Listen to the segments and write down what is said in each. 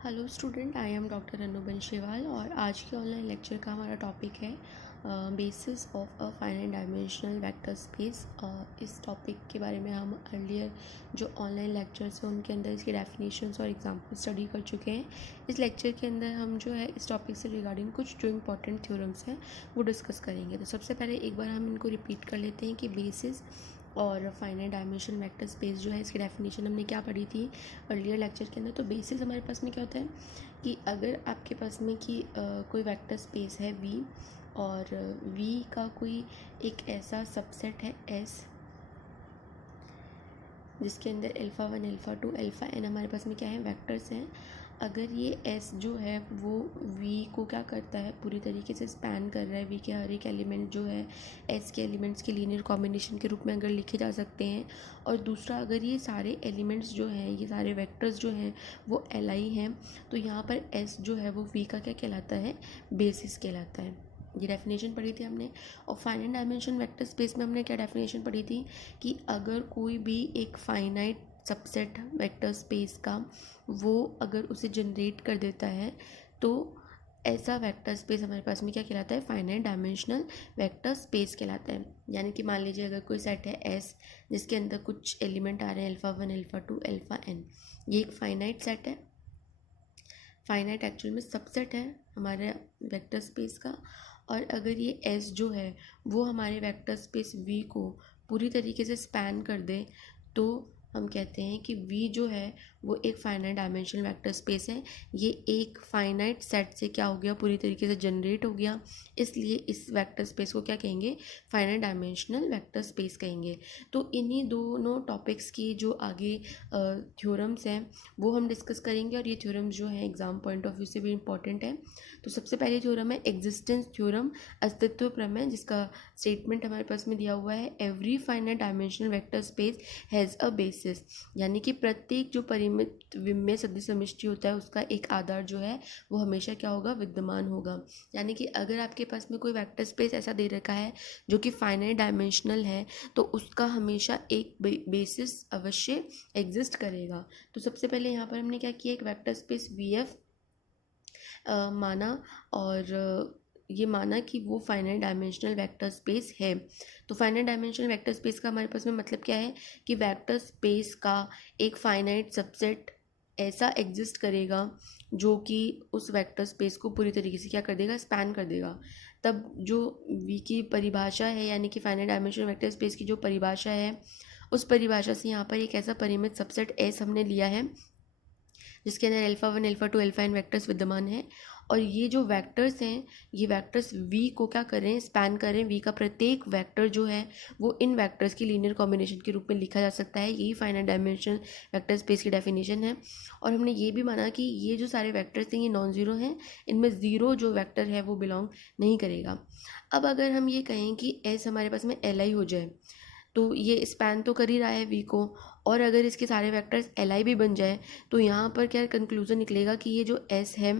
Hello student, I am doctor Anu Banshiwal और आज के ऑनलाइन लेक्चर का हमारा टॉपिक है basis of a finite dimensional vector space. इस टॉपिक के बारे में हम अर्लियर जो ऑनलाइन लेक्चर्स हैं उनके अंदर इसकी डेफिनेशंस और एग्जाम्पल स्टडी कर चुके हैं। इस लेक्चर के अंदर हम जो है इस टॉपिक से रिगार्डिंग कुछ जो इम्पॉर्टेंट थ्योरम्स हैं वो डिस्कस करेंगे। तो सबसे पहले एक बार हम इनको रिपीट कर लेते हैं कि बेसिस और फाइनाइट डायमेंशनल वेक्टर स्पेस जो है इसकी डेफिनेशन हमने क्या पढ़ी थी अर्लियर लेक्चर के अंदर। तो बेसिस हमारे पास में क्या होता है कि अगर आपके पास में कि कोई वेक्टर स्पेस है वी और वी का कोई एक ऐसा सबसेट है एस जिसके अंदर अल्फ़ा 1 अल्फ़ा 2 अल्फ़ा n हमारे पास में क्या है वेक्टर्स हैं। अगर ये s जो है वो v को क्या करता है पूरी तरीके से स्पैन कर रहा है, v के हर एक एलिमेंट जो है s के एलिमेंट्स के लीनियर कॉम्बिनेशन के रूप में अगर लिखे जा सकते हैं। और दूसरा, अगर ये सारे एलिमेंट्स जो हैं ये सारे वेक्टर्स जो हैं वो li हैं, तो यहाँ पर s जो है वो v का क्या कहलाता है, बेसिस कहलाता है। ये डेफिनेशन पढ़ी थी हमने। और फाइनाइट डायमेंशन वेक्टर स्पेस में हमने क्या डेफिनेशन पढ़ी थी कि अगर कोई भी एक फाइनाइट सबसेट वेक्टर स्पेस का वो अगर उसे जनरेट कर देता है तो ऐसा वेक्टर स्पेस हमारे पास में क्या कहलाता है, फाइनाइट डायमेंशनल वेक्टर स्पेस कहलाता है। यानी कि मान लीजिए अगर कोई सेट है एस जिसके अंदर कुछ एलिमेंट आ रहे हैं अल्फ़ा 1 अल्फ़ा 2 अल्फ़ा n, ये एक फाइनाइट सेट है। फाइनाइट एक्चुअल में सबसेट है हमारे वेक्टर स्पेस का। और अगर ये एस जो है वो हमारे वेक्टर स्पेस वी को पूरी तरीके से स्पैन कर दे तो हम कहते हैं कि वी जो है वो एक फाइनाइट डायमेंशनल वेक्टर स्पेस है। ये एक फाइनाइट सेट से क्या हो गया, पूरी तरीके से जनरेट हो गया, इसलिए इस वेक्टर स्पेस को क्या कहेंगे, फाइनाइट डायमेंशनल वेक्टर स्पेस कहेंगे। तो इन्हीं दोनों टॉपिक्स की जो आगे थ्योरम्स हैं वो हम डिस्कस करेंगे और ये थ्योरम्स जो हैं एग्जाम पॉइंट ऑफ व्यू से भी इम्पॉर्टेंट है। तो सबसे पहले थ्योरम है एग्जिस्टेंस थ्योरम, अस्तित्व प्रमेय, जिसका स्टेटमेंट हमारे पास में दिया हुआ है every finite dimensional vector space has a basis. यानी कि प्रत्येक जो परिमित विमेय सदिश समिष्टि होता है उसका एक आधार जो है वो हमेशा क्या होगा, विद्यमान होगा। यानी कि अगर आपके पास में कोई वेक्टर स्पेस ऐसा दे रखा है जो कि फाइनाइट डायमेंशनल है तो उसका हमेशा एक बेसिस अवश्य एग्जिस्ट करेगा। तो सबसे पहले यहाँ पर हमने क्या किया, एक वेक्टर स्पेस वी एफ माना और ये माना कि वो फाइनाइट डायमेंशनल वेक्टर स्पेस है। तो फाइनाइट डायमेंशनल वेक्टर स्पेस का हमारे पास में मतलब क्या है कि वेक्टर स्पेस का एक फाइनाइट सबसेट ऐसा एग्जिस्ट करेगा जो कि उस वेक्टर स्पेस को पूरी तरीके से क्या कर देगा, स्पैन कर देगा। तब जो वी की परिभाषा है यानी कि फाइनाइट डायमेंशनल वेक्टर स्पेस की जो परिभाषा है उस परिभाषा से यहाँ पर एक ऐसा परिमित सबसेट एस हमने लिया है जिसके अंदर alpha 1 alpha 2 alpha n vectors विद्यमान हैं। और ये जो वेक्टर्स हैं ये वेक्टर्स v को क्या कर रहे हैं, स्पैन कर रहे हैं। v का प्रत्येक वेक्टर जो है वो इन वेक्टर्स की लीनियर कॉम्बिनेशन के रूप में लिखा जा सकता है। यही फाइनाइट डायमेंशनल वेक्टर स्पेस की डेफिनेशन है। और हमने ये भी माना कि ये जो सारे वेक्टर्स हैं ये नॉन ज़ीरो हैं, इनमें ज़ीरो जो वेक्टर है वो बिलोंग नहीं करेगा। अब अगर हम ये कहें कि एस हमारे पास में एल आई हो जाए तो ये स्पैन तो कर ही रहा है वी को, और अगर इसके सारे वेक्टर्स एल आई भी बन जाए तो यहाँ पर क्या कंक्लूजन निकलेगा कि ये जो एस है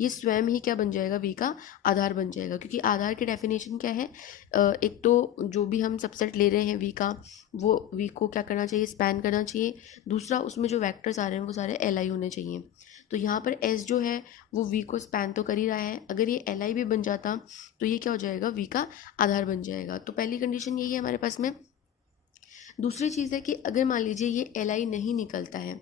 ये स्वयं ही क्या बन जाएगा, वी का आधार बन जाएगा। क्योंकि आधार की डेफिनेशन क्या है, एक तो जो भी हम सबसेट ले रहे हैं वी का वो वी को क्या करना चाहिए, स्पैन करना चाहिए। दूसरा, उसमें जो वेक्टर्स आ रहे हैं वो सारे एल आई होने चाहिए। तो यहाँ पर एस जो है वो वी को स्पैन तो कर ही रहा है, अगर ये एल आई भी बन जाता तो ये क्या हो जाएगा, वी का आधार बन जाएगा। तो पहली कंडीशन यही है हमारे पास में। दूसरी चीज़ है कि अगर मान लीजिए ये एल आई नहीं निकलता है,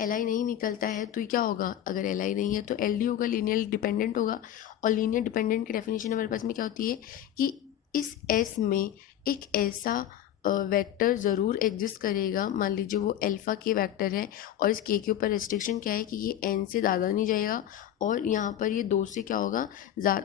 एल आई नहीं निकलता है तो क्या होगा, अगर एल आई नहीं है तो एल डी होगा, लीनियर डिपेंडेंट होगा। और लीनियर डिपेंडेंट की डेफिनेशन हमारे पास में क्या होती है कि इस एस में एक ऐसा वेक्टर ज़रूर एग्जिस्ट करेगा, मान लीजिए वो अल्फ़ा के वेक्टर है और इस के ऊपर रिस्ट्रिक्शन क्या है कि ये एन से ज़्यादा नहीं जाएगा और यहाँ पर ये दो से क्या होगा,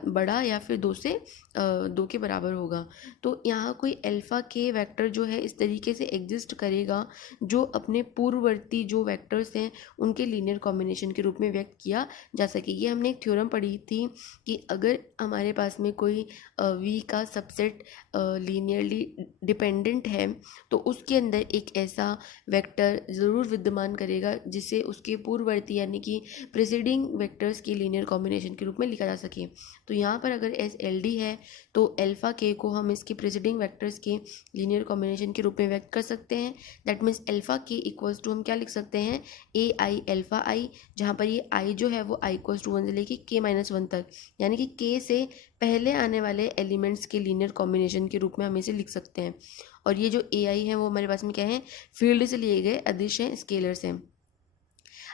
बड़ा, या फिर दो से दो के बराबर होगा। तो यहाँ कोई अल्फ़ा के वेक्टर जो है इस तरीके से एग्जिस्ट करेगा जो अपने पूर्ववर्ती जो वेक्टर्स हैं उनके लीनियर कॉम्बिनेशन के रूप में व्यक्त किया जा सके। ये हमने एक थ्योरम पढ़ी थी कि अगर हमारे पास में कोई वी का सबसेट लीनियरली डिपेंडेंट है तो उसके अंदर एक ऐसा वेक्टर ज़रूर विद्यमान करेगा जिसे उसके पूर्ववर्ती यानी कि प्रीसीडिंग वेक्टर्स के लीनियर कॉम्बिनेशन के रूप में लिखा जा सके। तो यहाँ पर अगर एस एल डी है तो अल्फ़ा के को हम इसके प्रेसिडिंग वेक्टर्स के लीनियर कॉम्बिनेशन के रूप में व्यक्त कर सकते हैं। दैट मीन्स अल्फ़ा के इक्वल्स टू हम क्या लिख सकते हैं, ए आई अल्फ़ा आई, जहाँ पर ये आई जो है वो आई इक्वल्स टू 1 से लेके के माइनस 1 तक, यानी कि के से पहले आने वाले एलिमेंट्स के लीनियर कॉम्बिनेशन के रूप में हम इसे लिख सकते हैं। और ये जो ए आई है वो हमारे पास में क्या है, फील्ड से लिए गए अदिश हैं, स्केलर्स हैं।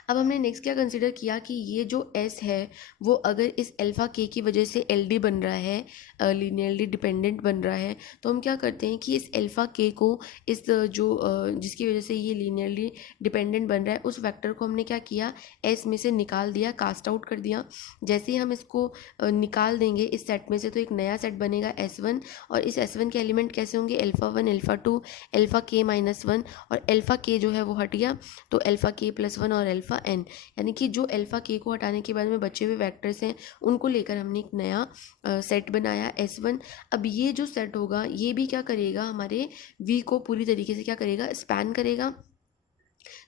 अब हमने नेक्स्ट क्या कंसिडर किया कि ये जो एस है वो अगर इस अल्फ़ा के की वजह से एल डी बन रहा है, लीनियरली डिपेंडेंट बन रहा है, तो हम क्या करते हैं कि इस अल्फ़ा के को इस जिसकी वजह से ये लीनियरली डिपेंडेंट बन रहा है उस वेक्टर को हमने क्या किया, एस में से निकाल दिया, कास्ट आउट कर दिया। जैसे ही हम इसको निकाल देंगे इस सेट में से तो एक नया सेट बनेगा S1, और इस S1 के एलिमेंट कैसे होंगे, अल्फ़ा 1 अल्फ़ा 2 अल्फ़ा के माइनस 1, और अल्फ़ा के जो है वो हट गया तो अल्फ़ा के प्लस 1 और अल्फ़ा एन, यानी कि जो अल्फ़ा के को हटाने के बाद में बचे हुए वेक्टर्स हैं उनको लेकर हमने एक नया सेट बनाया S1। अब ये जो सेट होगा ये भी क्या करेगा, हमारे V को पूरी तरीके से क्या करेगा, स्पैन करेगा।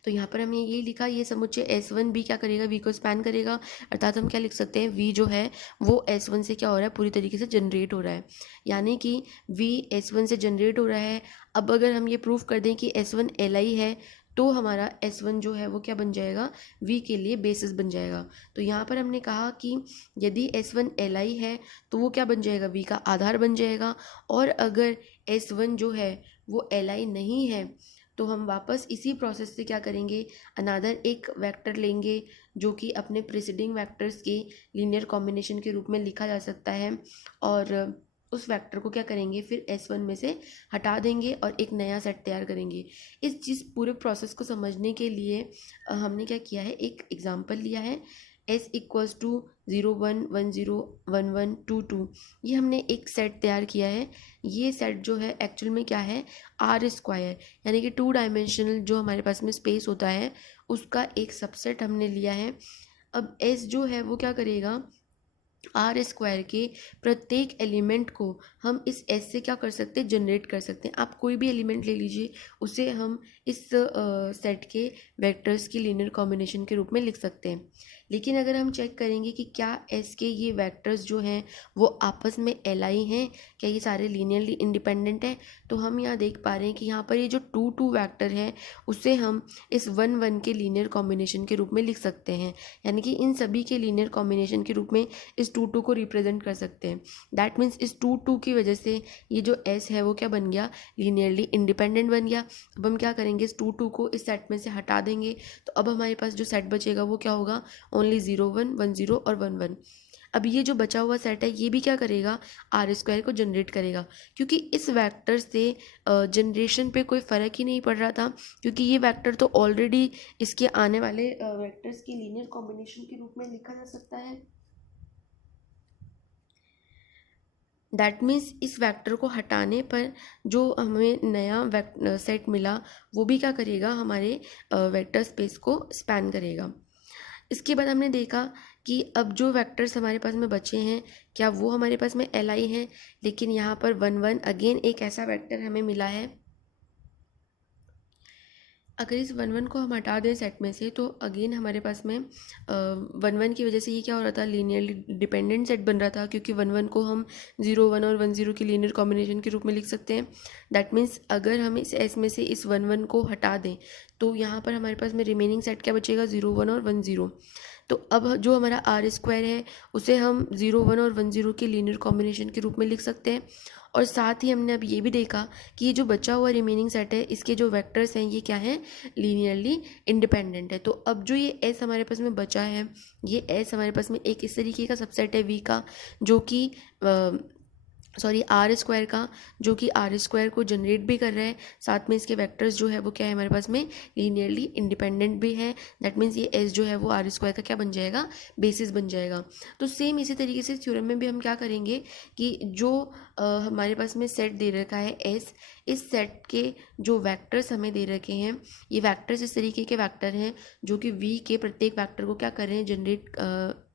तो यहाँ पर हमने ये लिखा, ये समुच्चय S1 भी क्या करेगा, V को स्पैन करेगा, अर्थात हम क्या लिख सकते हैं, V जो है वो S1 से क्या हो रहा है, पूरी तरीके से जनरेट हो रहा है, यानी कि V S1 से जनरेट हो रहा है। अब अगर हम ये प्रूफ कर दें कि S1 Li है तो हमारा S1 जो है वो क्या बन जाएगा, V के लिए बेसिस बन जाएगा। तो यहाँ पर हमने कहा कि यदि S1 Li है तो वो क्या बन जाएगा, V का आधार बन जाएगा, और अगर S1 जो है वो Li नहीं है तो हम वापस इसी प्रोसेस से क्या करेंगे, अनदर एक वेक्टर लेंगे जो कि अपने प्रीसीडिंग वेक्टर्स के लीनियर कॉम्बिनेशन के रूप में लिखा जा सकता है, और उस वेक्टर को क्या करेंगे, फिर S1 में से हटा देंगे और एक नया सेट तैयार करेंगे। इस चीज़ पूरे प्रोसेस को समझने के लिए हमने क्या किया है, एक एग्जांपल लिया है, S इक्वल्स टू 0 1 1 0 1 1 2 2, ये हमने एक सेट तैयार किया है। ये सेट जो है एक्चुअल में क्या है, आर स्क्वायर, यानी कि 2 डायमेंशनल जो हमारे पास में स्पेस होता है उसका एक सबसेट हमने लिया है। अब S जो है वो क्या करेगा, आर स्क्वायर के प्रत्येक एलिमेंट को हम इस एस से क्या कर सकते हैं, जनरेट कर सकते हैं। आप कोई भी एलिमेंट ले लीजिए, उसे हम इस सेट के वेक्टर्स की लीनियर कॉम्बिनेशन के रूप में लिख सकते हैं। लेकिन अगर हम चेक करेंगे कि क्या एस के ये वेक्टर्स जो हैं वो आपस में एलाई हैं, क्या ये सारे लीनियरली इंडिपेंडेंट हैं, तो हम यहाँ देख पा रहे हैं कि यहाँ पर ये जो 2 2 वेक्टर है उसे हम इस 1 1 के लीनियर कॉम्बिनेशन के रूप में लिख सकते हैं, यानी कि इन सभी के लीनियर कॉम्बिनेशन के रूप में इस 2 2 को रिप्रेजेंट कर सकते हैं। दैट मीन्स इस 2 2 की वजह से ये जो एस है वो क्या बन गया, लीनियरली इंडिपेंडेंट बन गया। अब हम क्या करेंगे, इस 2 2 को इस सेट में से हटा देंगे, तो अब हमारे पास जो सेट बचेगा वो क्या होगा, ओनली 0 1 1 0 और 1 1। अब ये जो बचा हुआ सेट है ये भी क्या करेगा, आर स्क्वायर को जनरेट करेगा, क्योंकि इस वेक्टर से जनरेशन पे कोई फ़र्क ही नहीं पड़ रहा था, क्योंकि ये वेक्टर तो ऑलरेडी इसके आने वाले वेक्टर्स की लीनियर कॉम्बिनेशन के रूप में लिखा जा सकता है। दैट मीन्स इस वेक्टर को हटाने पर जो हमें नया सेट मिला वो भी क्या करेगा, हमारे वेक्टर स्पेस को स्पैन करेगा। इसके बाद हमने देखा कि अब जो वेक्टर्स हमारे पास में बचे हैं क्या वो हमारे पास में एल आई हैं, लेकिन यहाँ पर 1 1 अगेन एक ऐसा वेक्टर हमें मिला है। अगर इस 1 1 को हम हटा दें सेट में से तो अगेन हमारे पास में 1 1 की वजह से ये क्या हो रहा था, लीनियरली डिपेंडेंट सेट बन रहा था, क्योंकि 1 1 को हम 0 1 और 1 0 की लीनियर कॉम्बिनेशन के रूप में लिख सकते हैं। दैट मीन्स अगर हम इस एस में से इस 1 1 को हटा दें तो यहाँ पर हमारे पास में रिमेनिंग सेट क्या बचेगा, 0 1 और 1 0। तो अब जो हमारा आर स्क्वायर है उसे हम 0 1 और 1 0 के लीनियर कॉम्बिनेशन के रूप में लिख सकते हैं। और साथ ही हमने अब ये भी देखा कि ये जो बचा हुआ रिमेनिंग सेट है इसके जो वेक्टर्स हैं ये क्या हैं, लीनियरली इंडिपेंडेंट है। तो अब जो ये एस हमारे पास में बचा है, ये एस हमारे पास में एक इस तरीके का सबसेट है वी का, जो कि आर स्क्वायर का, जो कि आर स्क्वायर को जनरेट भी कर रहा है, साथ में इसके वेक्टर्स जो है वो क्या है हमारे पास में, लीनियरली इंडिपेंडेंट भी है। दैट मीन्स ये एस जो है वो आर स्क्वायर का क्या बन जाएगा, बेसिस बन जाएगा। तो सेम इसी तरीके से थ्योरम में भी हम क्या करेंगे कि जो हमारे पास में सेट दे रखा है एस, इस सेट के जो वेक्टर्स हमें दे रखे हैं, ये वेक्टर्स इस तरीके के वेक्टर हैं जो कि वी के प्रत्येक वेक्टर को क्या कर रहे हैं, जनरेट,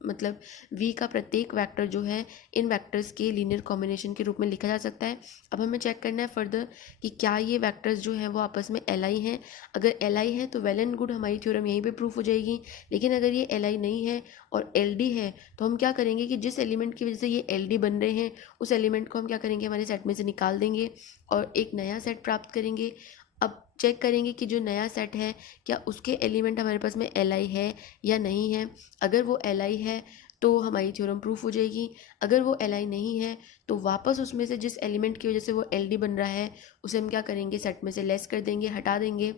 मतलब वी का प्रत्येक वेक्टर जो है इन वेक्टर्स के लीनियर कॉम्बिनेशन के रूप में लिखा जा सकता है। अब हमें चेक करना है फर्दर कि क्या ये वेक्टर्स जो हैं वो आपस में एल हैं। अगर एल है तो वेल एंड गुड, हमारी थ्योरम यहीं पे प्रूफ हो जाएगी। लेकिन अगर ये एल नहीं है और एल है, तो हम क्या करेंगे कि जिस एलिमेंट की वजह से ये एल बन रहे हैं उस एलिमेंट को हम क्या करेंगे, हमारे सेट में से निकाल देंगे और एक नया सेट प्राप्त करेंगे। अब चेक करेंगे कि जो नया सेट है क्या उसके एलिमेंट हमारे पास में एल है या नहीं है। अगर वो एल है तो हमारी थ्योरम प्रूफ हो जाएगी। अगर वो एल नहीं है तो वापस उसमें से जिस एलिमेंट की वजह से वो एल बन रहा है उसे हम क्या करेंगे, सेट में से लेस कर देंगे, हटा देंगे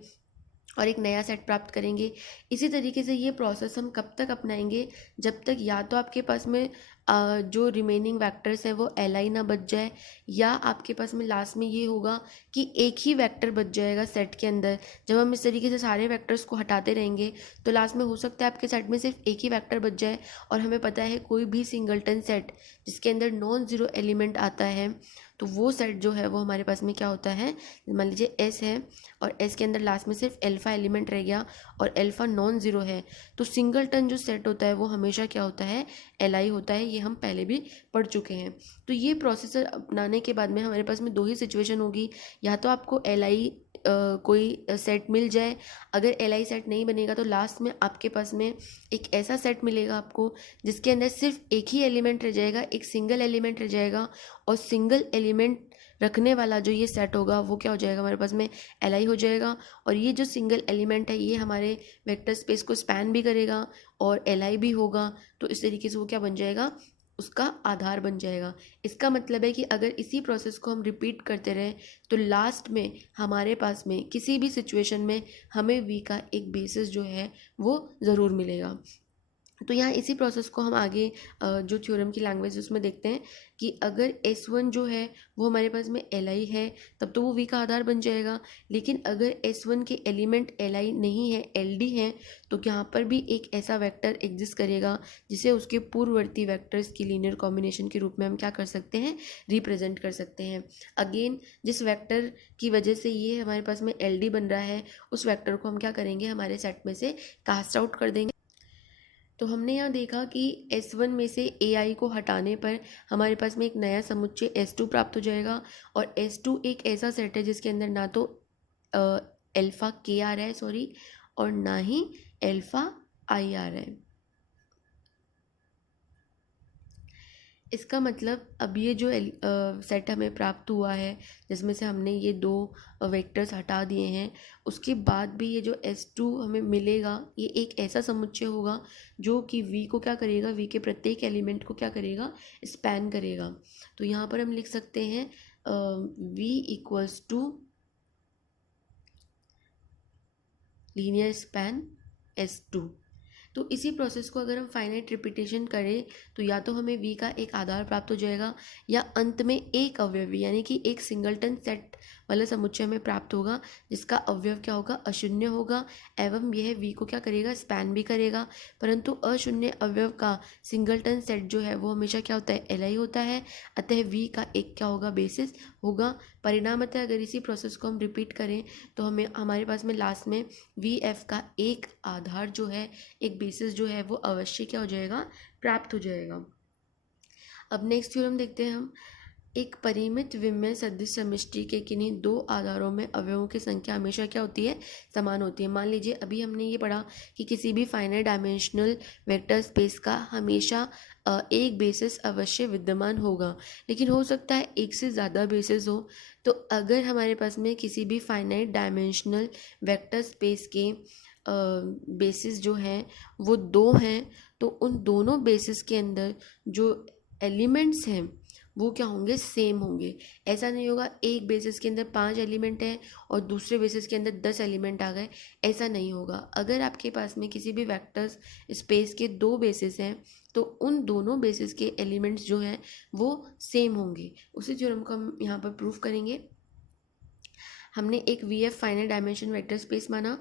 और एक नया सेट प्राप्त करेंगे। इसी तरीके से ये प्रोसेस हम कब तक अपनाएंगे, जब तक या तो आपके पास में जो रिमेनिंग वेक्टर्स हैं वो एल आई ना बच जाए, या आपके पास में लास्ट में ये होगा कि एक ही वेक्टर बच जाएगा सेट के अंदर। जब हम इस तरीके से सारे वेक्टर्स को हटाते रहेंगे तो लास्ट में हो सकता है आपके सेट में सिर्फ एक ही वेक्टर बच जाए। और हमें पता है कोई भी सिंगलटन सेट जिसके अंदर नॉन ज़ीरो एलिमेंट आता है तो वो सेट जो है वो हमारे पास में क्या होता है, मान लीजिए एस है और एस के अंदर लास्ट में सिर्फ एल्फ़ा एलिमेंट रह गया और एल्फ़ा नॉन ज़ीरो है, तो सिंगलटन जो सेट होता है वो हमेशा क्या होता है, एल आई होता है। ये हम पहले भी पढ़ चुके हैं। तो ये प्रोसेसर अपनाने के बाद में हमारे पास में दो ही सिचुएशन होगी, या तो आपको एल आई कोई सेट मिल जाए। अगर एल आई सेट नहीं बनेगा तो लास्ट में आपके पास में एक ऐसा सेट मिलेगा आपको जिसके अंदर सिर्फ एक ही एलिमेंट रह जाएगा, एक सिंगल एलिमेंट रह जाएगा और सिंगल एलिमेंट रखने वाला जो ये सेट होगा वो क्या हो जाएगा, हमारे पास में एल आई हो जाएगा। और ये जो सिंगल एलिमेंट है ये हमारे वेक्टर स्पेस को स्पैन भी करेगा और एल आई भी होगा। तो इस तरीके से वो क्या बन जाएगा, उसका आधार बन जाएगा। इसका मतलब है कि अगर इसी प्रोसेस को हम रिपीट करते रहें तो लास्ट में हमारे पास में किसी भी सिचुएशन में हमें वी का एक बेसिस जो है वो ज़रूर मिलेगा। तो यहाँ इसी प्रोसेस को हम आगे जो थ्योरम की लैंग्वेज उसमें देखते हैं कि अगर S1 जो है वो हमारे पास में Li है तब तो वो V का आधार बन जाएगा। लेकिन अगर S1 के एलिमेंट Li नहीं है, Ld है, तो यहाँ पर भी एक ऐसा वेक्टर एग्जिस्ट करेगा जिसे उसके पूर्ववर्ती वेक्टर्स की लीनियर कॉम्बिनेशन के रूप में हम क्या कर सकते हैं, रिप्रेजेंट कर सकते हैं। अगेन जिस वेक्टर की वजह से ये हमारे पास में Ld बन रहा है उस वेक्टर को हम क्या करेंगे, हमारे सेट में से कास्ट आउट कर देंगे। तो हमने यहाँ देखा कि S1 में से AI को हटाने पर हमारे पास में एक नया समुच्चय S2 प्राप्त हो जाएगा। और S2 एक ऐसा सेट है जिसके अंदर ना तो अल्फ़ा K आ रहा है, सॉरी, और ना ही अल्फ़ा I आ रहा है। इसका मतलब अब ये जो सेट हमें प्राप्त हुआ है जिसमें से हमने ये दो वेक्टर्स हटा दिए हैं, उसके बाद भी ये जो S2 हमें मिलेगा ये एक ऐसा समुच्चय होगा जो कि V को क्या करेगा, V के प्रत्येक एलिमेंट को क्या करेगा, स्पैन करेगा। तो यहाँ पर हम लिख सकते हैं V equals to linear span S2। तो इसी प्रोसेस को अगर हम फाइनाइट रिपीटेशन करें तो या तो हमें V का एक आधार प्राप्त हो जाएगा या अंत में एक अवयवी यानी कि एक सिंगलटन सेट वाला समुच्चय हमें प्राप्त होगा जिसका अवयव क्या होगा, अशून्य होगा। एवं यह V को क्या करेगा, स्पैन भी करेगा। परंतु अशून्य अवयव का सिंगलटन सेट जो है वो हमेशा क्या होता है, Li होता है। अतः V का एक क्या होगा, बेसिस होगा। परिणामतः अगर इसी प्रोसेस को हम रिपीट करें तो हमें हमारे पास में लास्ट में VF का एक आधार जो है, एक बेसिस जो है वो अवश्य क्या हो जाएगा, प्राप्त हो जाएगा। अब नेक्स्ट थ्योरम देखते हैं हम। एक परिमित विमेय सदिश समष्टि के किन्हीं दो आधारों में अवयवों की संख्या हमेशा क्या होती है, समान होती है। मान लीजिए अभी हमने ये पढ़ा कि किसी भी फाइनाइट डायमेंशनल वेक्टर स्पेस का हमेशा एक बेसिस अवश्य विद्यमान होगा, लेकिन हो सकता है एक से ज़्यादा बेसिस हो। तो अगर हमारे पास में किसी भी फाइनाइट डायमेंशनल वेक्टर स्पेस के बेसिस जो हैं वो दो हैं, तो उन दोनों बेसिस के अंदर जो एलिमेंट्स हैं वो क्या होंगे, सेम होंगे। ऐसा नहीं होगा एक बेसिस के अंदर 5 एलिमेंट है और दूसरे बेसिस के अंदर 10 एलिमेंट आ गए, ऐसा नहीं होगा। अगर आपके पास में किसी भी वेक्टर्स स्पेस के दो बेसिस हैं तो उन दोनों बेसिस के एलिमेंट्स जो हैं वो सेम होंगे। उसी थ्योरम को हम यहाँ पर प्रूफ करेंगे। हमने एक VF finite dimension vector space माना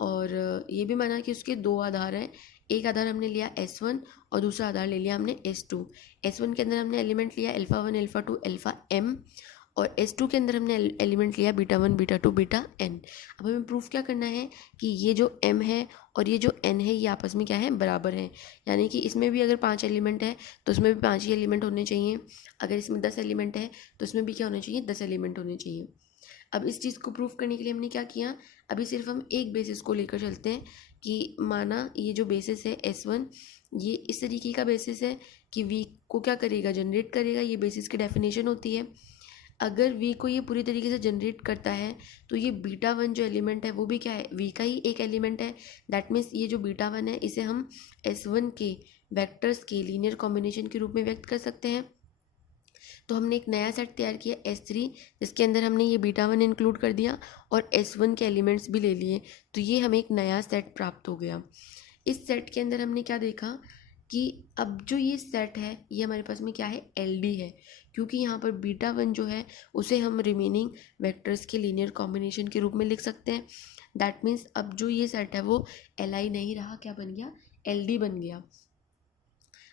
और ये भी माना कि उसके दो आधार हैं। एक आधार हमने लिया S1 और दूसरा आधार ले लिया हमने S2। S1 के अंदर हमने एलिमेंट लिया अल्फ़ा 1, अल्फ़ा 2, अल्फ़ा m और S2 के अंदर हमने एलिमेंट लिया बीटा 1 बीटा 2 बीटा n। अब हमें प्रूफ क्या करना है कि ये जो m है और ये जो n है ये आपस में क्या है, बराबर है। यानी कि इसमें भी अगर 5 एलिमेंट है तो इसमें भी 5 ही एलिमेंट होने चाहिए। अगर इसमें 10 एलिमेंट है तो इसमें भी क्या होने चाहिए, 10 एलिमेंट होने चाहिए। अब इस चीज़ को प्रूफ करने के लिए हमने क्या किया, अभी सिर्फ हम एक बेसिस को लेकर चलते हैं कि माना ये जो बेसिस है S1 ये इस तरीके का बेसिस है कि V को क्या करेगा, जनरेट करेगा। ये बेसिस की डेफिनेशन होती है। अगर V को ये पूरी तरीके से जनरेट करता है तो ये बीटा 1 जो एलिमेंट है वो भी क्या है, V का ही एक एलिमेंट है। दैट मीन्स ये जो बीटा 1 है इसे हम S1 के वेक्टर्स के लीनियर कॉम्बिनेशन के रूप में व्यक्त कर सकते हैं। तो हमने एक नया सेट तैयार किया S3 जिसके अंदर हमने ये बीटा 1 इंक्लूड कर दिया और S1 के एलिमेंट्स भी ले लिए। तो ये हमें एक नया सेट प्राप्त हो गया। इस सेट के अंदर हमने क्या देखा कि अब जो ये सेट है ये हमारे पास में क्या है, LD है, क्योंकि यहाँ पर बीटा 1 जो है उसे हम रिमेनिंग वेक्टर्स के लीनियर कॉम्बिनेशन के रूप में लिख सकते हैं। दैट मीन्स अब जो ये सेट है वो LI नहीं रहा, क्या बन गया, LD बन गया।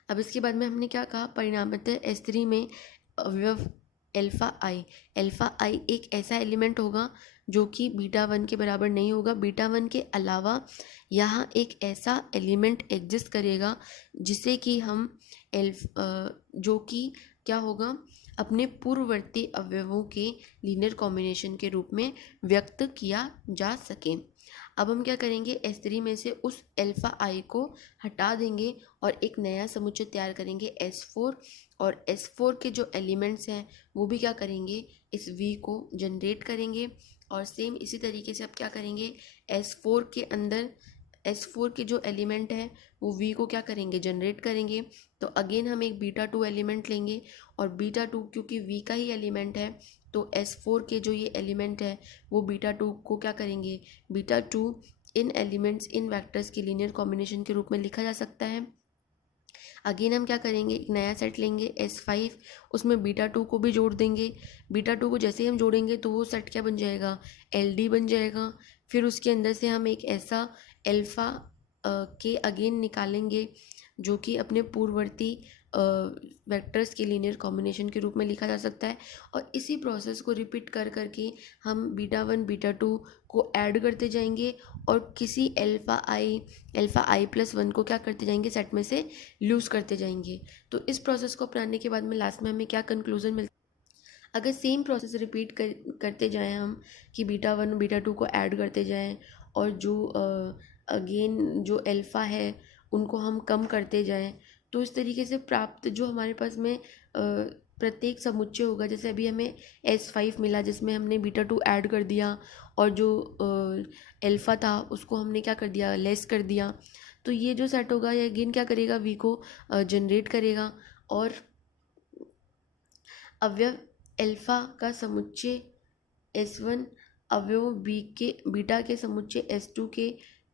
अब इसके बाद में हमने क्या कहा, परिणामतः S3 में अवयव एल्फा आई एक ऐसा एलिमेंट होगा जो कि बीटा 1 के बराबर नहीं होगा। बीटा 1 के अलावा यहाँ एक ऐसा एलिमेंट एग्जिस्ट करेगा जिसे कि हम जो कि क्या होगा, अपने पूर्ववर्ती अवयवों के लीनियर कॉम्बिनेशन के रूप में व्यक्त किया जा सके। अब हम क्या करेंगे, S3 में से उस अल्फा आई को हटा देंगे और एक नया समुच्चय तैयार करेंगे S4। और S4 के जो एलिमेंट्स हैं वो भी क्या करेंगे, इस V को जनरेट करेंगे। और सेम इसी तरीके से अब क्या करेंगे, S4 के अंदर S4 के जो एलिमेंट है वो V को क्या करेंगे, जनरेट करेंगे। तो अगेन हम एक बीटा 2 एलिमेंट लेंगे और बीटा 2 क्योंकि V का ही एलिमेंट है तो S4 के जो ये एलिमेंट है वो बीटा 2 को क्या करेंगे, beta 2 in elements in vectors के लीनियर कॉम्बिनेशन के रूप में लिखा जा सकता है। अगेन हम क्या करेंगे, एक नया सेट लेंगे S5, उसमें बीटा 2 को भी जोड़ देंगे। बीटा 2 को जैसे ही हम जोड़ेंगे तो वो सेट क्या बन जाएगा, LD बन जाएगा। फिर उसके अंदर से हम एक ऐसा अल्फा के अगेन निकालेंगे जो कि अपने पूर्ववर्ती वेक्टर्स के लीनियर कॉम्बिनेशन के रूप में लिखा जा सकता है। और इसी प्रोसेस को रिपीट कर करके हम बीटा 1 बीटा 2 को ऐड करते जाएंगे और किसी अल्फा आई प्लस 1 को क्या करते जाएंगे, सेट में से लूज़ करते जाएंगे। तो इस प्रोसेस को अपनाने के बाद में लास्ट में हमें क्या कंक्लूजन मिलता है, अगर सेम प्रोसेस रिपीट करते जाएं हम कि बीटा 1 बीटा 2 को ऐड करते जाएं और जो अगेन जो अल्फ़ा है उनको हम कम करते जाएं, तो इस तरीके से प्राप्त जो हमारे पास में प्रत्येक समुच्चय होगा, जैसे अभी हमें S5 मिला जिसमें हमने बीटा 2 ऐड कर दिया और जो अल्फ़ा था उसको हमने क्या कर दिया, लेस कर दिया। तो ये जो सेट होगा ये अगेन क्या करेगा, V को जनरेट करेगा और अवयव अल्फ़ा का समुच्चय S1 अवयव बीटा के समुच्चय S2 के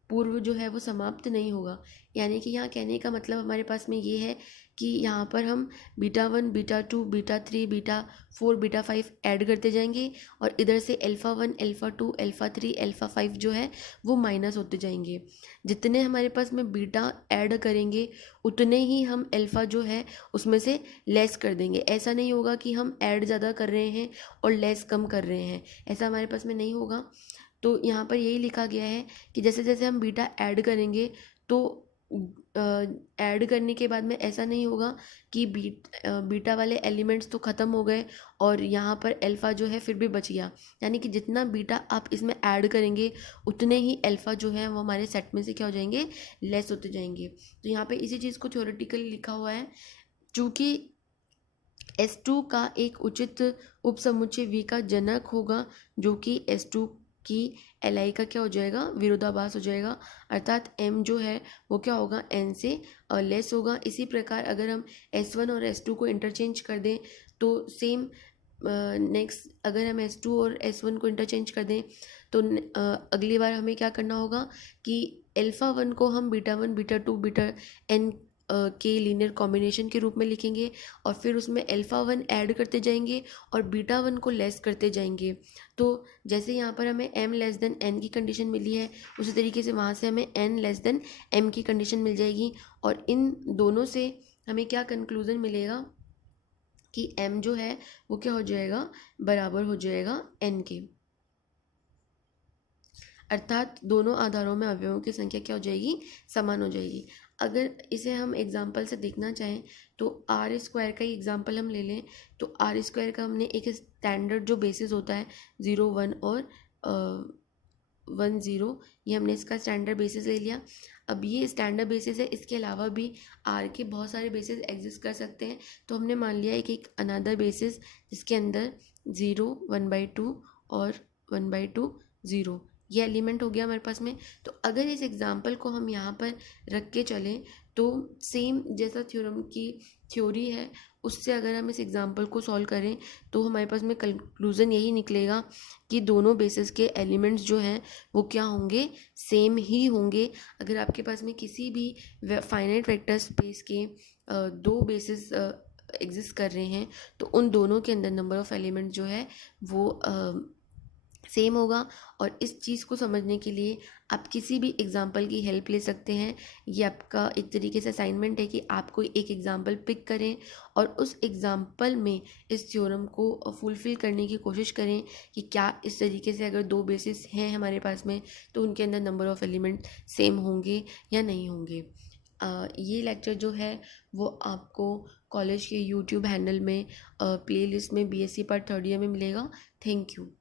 पूर्व जो है वो समाप्त नहीं होगा। यानी कि यहाँ कहने का मतलब हमारे पास में ये है कि यहाँ पर हम beta 1 beta 2 beta 3 beta 4 beta 5 add करते जाएंगे और इधर से अल्फ़ा 1 अल्फ़ा 2 अल्फ़ा 3 अल्फ़ा 5 जो है वो माइनस होते जाएंगे। जितने हमारे पास में बीटा ऐड करेंगे उतने ही हम अल्फ़ा जो है उसमें से लेस कर देंगे। ऐसा नहीं होगा कि हम ऐड ज़्यादा कर रहे हैं और लेस कम कर रहे हैं, ऐसा हमारे पास में नहीं होगा। तो यहाँ पर यही लिखा गया है कि जैसे जैसे हम बीटा ऐड करेंगे तो ऐड करने के बाद में ऐसा नहीं होगा कि बीटा वाले एलिमेंट्स तो ख़त्म हो गए और यहाँ पर अल्फ़ा जो है फिर भी बच गया। यानी कि जितना बीटा आप इसमें ऐड करेंगे उतने ही अल्फ़ा जो है वो हमारे सेट में से क्या हो जाएंगे, लेस होते जाएंगे। तो यहाँ पे इसी चीज़ को थ्योरेटिकली लिखा हुआ है। चूँकि S2 का एक उचित उपसमुच्चय V का जनक होगा जो कि S2 की LI का क्या हो जाएगा, विरोधाभास हो जाएगा, अर्थात M जो है वो क्या होगा, N से लेस होगा। इसी प्रकार अगर हम S1 और S2 को इंटरचेंज कर दें तो सेम नेक्स्ट अगर हम S2 और S1 को इंटरचेंज कर दें तो अगली बार हमें क्या करना होगा कि अल्फ़ा 1 को हम बीटा 1 बीटा 2 बीटा N के लीनियर कॉम्बिनेशन के रूप में लिखेंगे और फिर उसमें अल्फ़ा 1 ऐड करते जाएंगे और बीटा 1 को लेस करते जाएंगे। तो जैसे यहाँ पर हमें m लेस देन n की कंडीशन मिली है उसी तरीके से वहाँ से हमें n लेस देन m की कंडीशन मिल जाएगी और इन दोनों से हमें क्या कंक्लूज़न मिलेगा कि m जो है वो क्या हो जाएगा, बराबर हो जाएगा n के, अर्थात दोनों आधारों में अवयवों की संख्या क्या हो जाएगी, समान हो जाएगी। अगर इसे हम एग्जाम्पल से देखना चाहें तो आर स्क्वायर का ही एग्जाम्पल हम ले लें, तो आर स्क्वायर का हमने एक स्टैंडर्ड जो बेसिस होता है 0 1 और 1 0, ये हमने इसका स्टैंडर्ड बेसिस ले लिया। अब ये स्टैंडर्ड बेसिस है, इसके अलावा भी आर के बहुत सारे बेसिस एग्जिस्ट कर सकते हैं, तो हमने मान लिया एक अनदर बेसिस जिसके अंदर 0 1/2 और 1/2 0, ये एलिमेंट हो गया हमारे पास में। तो अगर इस एग्जाम्पल को हम यहाँ पर रख के चलें तो सेम जैसा थ्योरम की थ्योरी है उससे अगर हम इस एग्जाम्पल को सॉल्व करें तो हमारे पास में कंक्लूज़न यही निकलेगा कि दोनों बेसिस के एलिमेंट्स जो हैं वो क्या होंगे, सेम ही होंगे। अगर आपके पास में किसी भी फाइनाइट वेक्टर स्पेस के दो बेसिस एग्जिस्ट कर रहे हैं तो उन दोनों के अंदर नंबर ऑफ़ एलिमेंट जो है वो सेम होगा। और इस चीज़ को समझने के लिए आप किसी भी एग्जाम्पल की हेल्प ले सकते हैं। ये आपका एक तरीके से असाइनमेंट है कि आप कोई एक एग्जाम्पल पिक करें और उस एग्जाम्पल में इस थ्योरम को फुलफ़िल करने की कोशिश करें कि क्या इस तरीके से अगर दो बेसिस हैं हमारे पास में तो उनके अंदर नंबर ऑफ़ एलिमेंट सेम होंगे या नहीं होंगे। ये लेक्चर जो है वो आपको कॉलेज के यूट्यूब हैंडल में प्लेलिस्ट में BSc पार्ट 3rd ईयर में मिलेगा। Thank you.